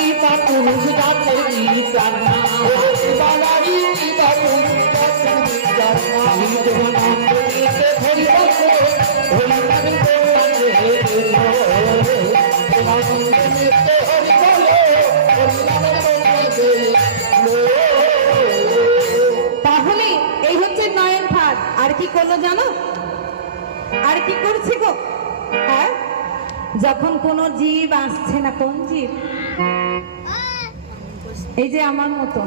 কিবা পুরুষ জাতেরই প্রাণনা বাঙালি কিবা পুরুষ জাতেরই প্রাণনা নিত্যানন্দ নিতে হরি বলে হরি নামে কাছে আনন্দ নিতে হরি বলে হরি নামে কাছে। তাহলে এই হচ্ছে নয়ন ফাঁদ। আর কি করলো জানো? আর কি করছে গো? হ্যাঁ, যখন কোনো জীব আসছে না, কোন জীব? এই যে আমার মতো